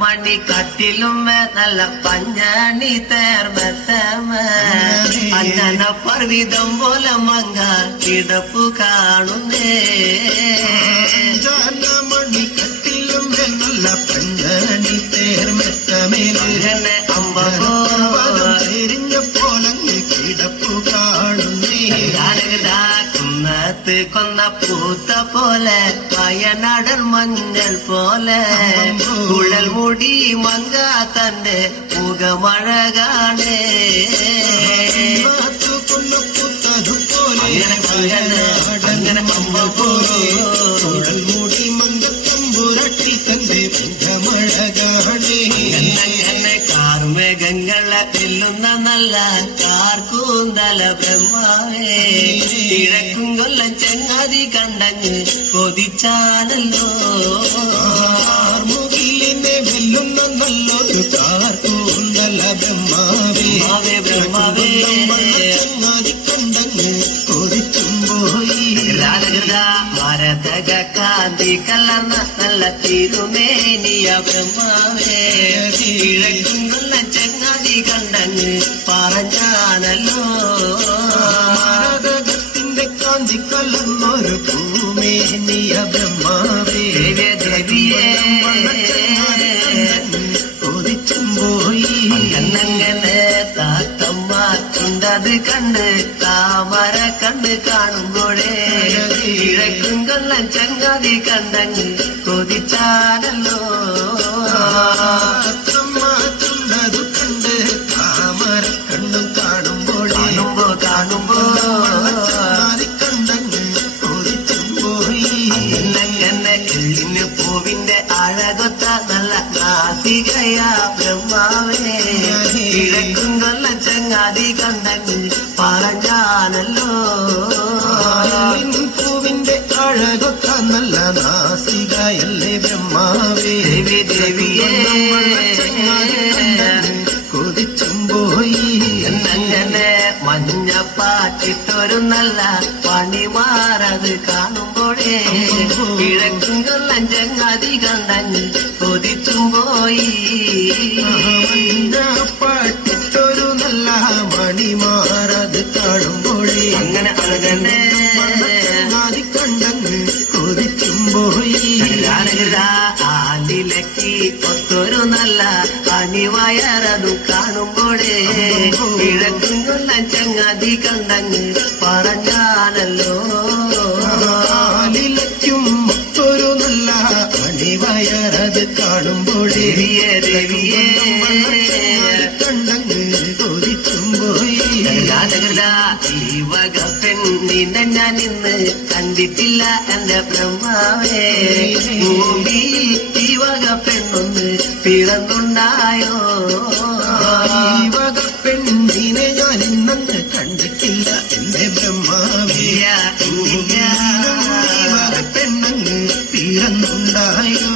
മണി കട്ടിലും നല്ല പഞ്ഞാണി തേർമത്തമ അഞ്ഞന പർവിതം പോലെ മങ്ങ കിടപ്പു കാണുന്നേ മണി കട്ടിലും നല്ല പഞ്ഞാണി തേർമത്തമേനെ അമ്പരിഞ്ഞ പോലങ്ങ് കിടപ്പു കാണുന്നേ കുന്നത്ത് കൊന്ന പൂത്ത പോലെ വയനാടൻ മഞ്ഞൾ പോലെ കുഴൽ മുടി മങ്ക തന്റെ മുഖമഴ കാണേ കൊന്ന പൂത്തതുപോലെ അങ്ങനെ അമ്മ പോലെ കുഴൽ മുടി മങ്ക തമ്പുരട്ടി തന്റെ മുഖമഴ കാണേ കാർമേഘങ്ങളെ വെല്ലുന്ന നല്ല കാർക്കൂന്തല ബ്രഹ്മാവേ കിഴക്കും കൊല്ലം ചങ്ങാതി കണ്ടങ്ങ് കൊതിച്ചാണല്ലോ മുകിലിനെ വെല്ലുന്ന നല്ലൊരു കാർക്കൂന്തല ബ്രഹ്മാവേ ബ്രഹ്മാവേ ചങ്ങാതി കണ്ടങ്ങ് കൊതിച്ചും പോയി മരതക കാന്തി കലർന്ന നല്ല തിരുമേനിയ ബ്രഹ്മാവേ കിഴക്കും കൊല്ലം ചങ്ങാതി കണ്ടങ്ങ് പറഞ്ഞാണല്ലോ ഭാരതത്തിന്റെ കാന്തി കലർന്നൊരു ഭൂമേനിയ ബ്രഹ്മാവേ ദേവിയേ കൊതിച്ചും പോയി അങ്ങനെ താത്തമ്മ ഉണ്ടത് കണ്ട് താമര കണ്ട് കാണുമ്പോഴേ കിഴക്കും കൊല്ലം ചങ്ങാതി കണ്ടങ്ങ് കൊതിച്ചാണല്ലോ ചുണ്ടതു കണ്ട് താമര കണ്ണും കാണുമ്പോഴേ കാണുമ്പോ കണ്ടങ്ങ് കൊതിച്ചും പോയി അങ്ങനെ എള്ളിന് പൂവിന്റെ അഴകൊത്ത നല്ല നാസികയാ ബ്രഹ്മാവേ കിഴക്കും കൊല്ലം ചങ്ങാതി കണ്ടങ്ങ് പറഞ്ഞാണല്ലോ പൂവിന്റെ അഴകൊത്ത നല്ല നാസികയല്ലേ ബ്രഹ്മാവേ ദേവിയേ കൊതിച്ചും പോയി എന്നങ്ങനെ മഞ്ഞപ്പാട്ടിട്ടൊരു നല്ല പണിമാറത് കാണുമ്പോഴേ കിഴക്കും കൊല്ലം ചങ്ങാതി കണ്ടങ്ങ് കൊതിച്ചും പോയി പാട്ടിട്ടൊരു നല്ല മണിമാറത് കാണുമ്പോഴേ അങ്ങനെ അങ്ങനെ കണ്ടങ്ങ് കൊതിച്ചും പോയി ആലിലക്കി ഒത്തൊരു നല്ല അണിവയറതു കാണുമ്പോഴേ കിഴക്കും കൊല്ലം ചങ്ങാതി കണ്ടങ്ങ് പറഞ്ഞാണല്ലോ ആലിലയ്ക്കും ഒത്തൊരു നല്ല അണിവയറത് കാണുമ്പോഴേ ദേവിയേ കണ്ടങ്ങ് കൊതിച്ചും പോയി ഈ വക പെണ്ണിനെ ഞാൻ ഇന്ന് കണ്ടിട്ടില്ല എന്റെ ബ്രഹ്മാവേ ഭൂമിയിൽ ഈ വക പെണ്ണൊന്ന് പിറന്നുണ്ടായോ ഈ വക പെണ്ണിനെ ഞാൻ ഇന്നങ്ങ് കണ്ടിട്ടില്ല എന്റെ ബ്രഹ്മാവേ പെണ്ണങ്ങ് പിറന്നുണ്ടായോ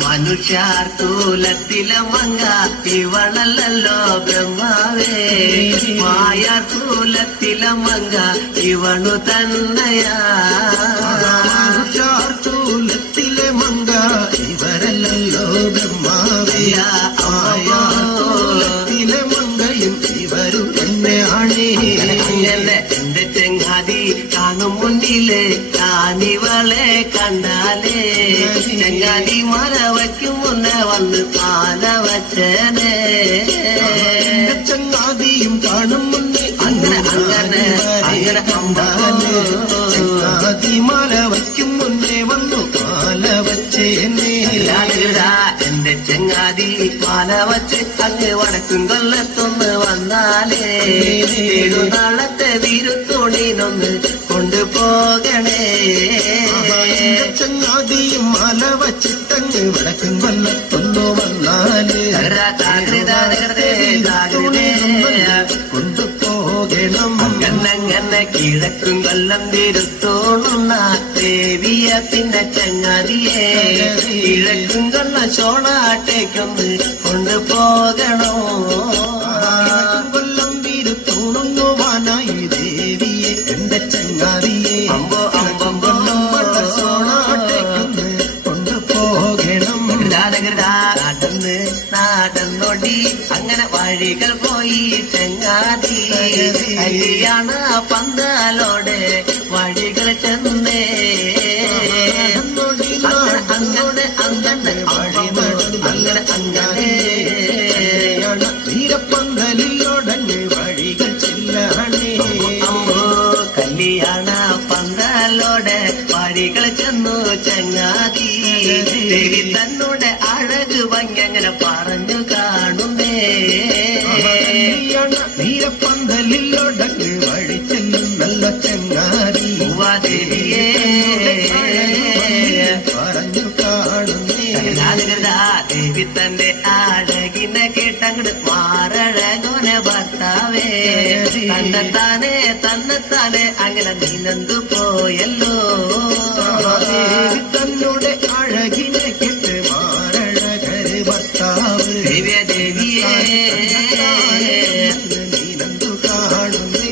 മനുഷ്യർ തൂലത്തിലെ മങ്ക ഇവളല്ലോ ബ്രഹ്മാവേ മായാർ തൂലത്തിലെ മങ്ക ഇവണു തന്നയാ തൂലത്തിലെ മങ്ക ഇവരല്ലോ ബ്രഹ്മാവേ തൂലത്തിലെ മങ്കയും ഇവരും തന്നെയാണേ എന്റെ ചെങ്ങാതി കാണും മുന്നില് ഞാനിവളെ കണ്ടാലേ ചെങ്ങാതി മല വയ്ക്കും മുന്നേ വന്ന് പാല വച്ചേനെ ചങ്ങാതിയും കാണും മുന്നേ അങ്ങനെ കണ്ടാലേ ചങ്ങാതി മാല വയ്ക്കും മുന്നേ വന്നു മാല വച്ചേനെ എന്റെ ചെങ്ങാതി പാല വച്ച് അങ്ങ് വടക്കും കൊല്ലത്തൊന്ന് വന്നാലേ നാളത്തെ വിരുത്തോണിനൊന്ന് കൊണ്ടുപോകണേ ചങ്ങാതിയും മാല വച്ചിട്ടങ്ങ് വടക്കും കൊല്ലത്തൊന്നു വന്നാലേ കൊണ്ടുപോകണം അങ്ങനെ കിഴക്കും കൊല്ലം തിരുത്തോണുന്ന ദേവിയ പിന്നെ ചങ്ങാതിയെ കിഴക്കും കൊല്ലം ചോണാട്ടേക്കൊന്ന് കൊണ്ടുപോകണോ കൊല്ലം വീരുത്തോണുവാനായി ദേവിയെ എന്റെ ചങ്ങാതിയെ അമ്പോ അമ്പം കൊല്ലം വഴികൾ പോയി ചങ്ങാതി കല്യാണ പന്തലോടെ വഴികൾ ചെന്നേ അങ്ങനെ അങ്ങനെ അങ്ങനെ നീരപ്പന്തലിലൊടഞ്ഞ് വഴികൾ ചെല്ലാണേ അമ്മോ കല്യാണ പന്തലോടെ വഴികൾ ചെന്നു ചങ്ങാതി ദേവി തന്നോടെ അഴക് ഭംഗി അങ്ങനെ പറഞ്ഞു കാണുന്നേ നീരപ്പന്തലിലൊടഞ്ഞ് വഴി ചെല്ലും നല്ല ചങ്ങാതി ദേവിയേ പറഞ്ഞു കാണുന്നേ ദേവി തന്റെ അഴകിനെ കേട്ടങ്ങട് മാറഴകോനെ ഭർത്താവേ തന്നെത്താനെ അങ്ങനെ നീനന്തു പോയല്ലോ തന്നോടെ അഴകിനെ കേട്ട് മാറഴകര് ഭർത്താവ് ദേവിയേ നീനന്തു കാണുന്നേ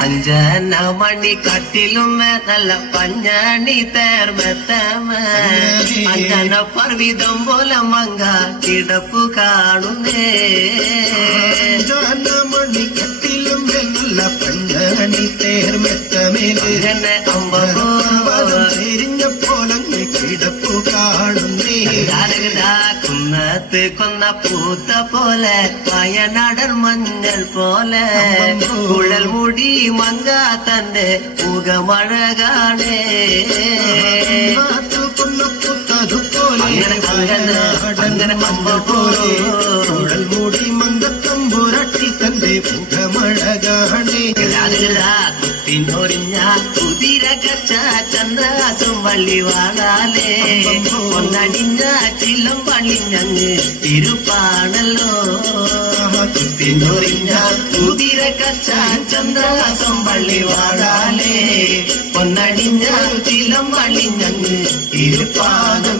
അഞ്ചന മണി കട്ടിലും നല്ല പഞ്ഞണി തേർമെത്തമ അഞ്ചന പർവിതം പോലെ മങ്ക കിടപ്പു കാണുന്നേ മണി കട്ടിലും നല്ല പഞ്ഞണി തേർമെത്തമേലെ തിരിഞ്ഞ പോലങ്ങ് കിടപ്പു കാണുന്നേ കുന്നത്ത് കൊന്ന പൂത്ത പോലെ വയനാടൻ മഞ്ഞൾ പോലെ കുഴൽ മുടി മങ്ക തന്റെ മുഖമഴകാണേ അങ്ങനെ കുഴൽ മുടി മന്ദത്തമ്പുരട്ടി തന്റെ മുഖമഴകാണേ കുത്തിനൊരിഞ്ഞ കുതിര കച്ച ചന്ദ്രാസും വള്ളി വാഴാലേ ഒന്നടിഞ്ഞ ചില്ലും പള്ളിഞ്ഞങ്ങ് തിരുപ്പാണല്ലോ കുത്തിനൊരിഞ്ഞ കുതിര കച്ച ചന്ദ്രാസും വള്ളി വാഴാലേ ഒന്നടിഞ്ഞ ചില്ലും പള്ളിഞ്ഞങ്ങ് തിരുപ്പാണല്ലോ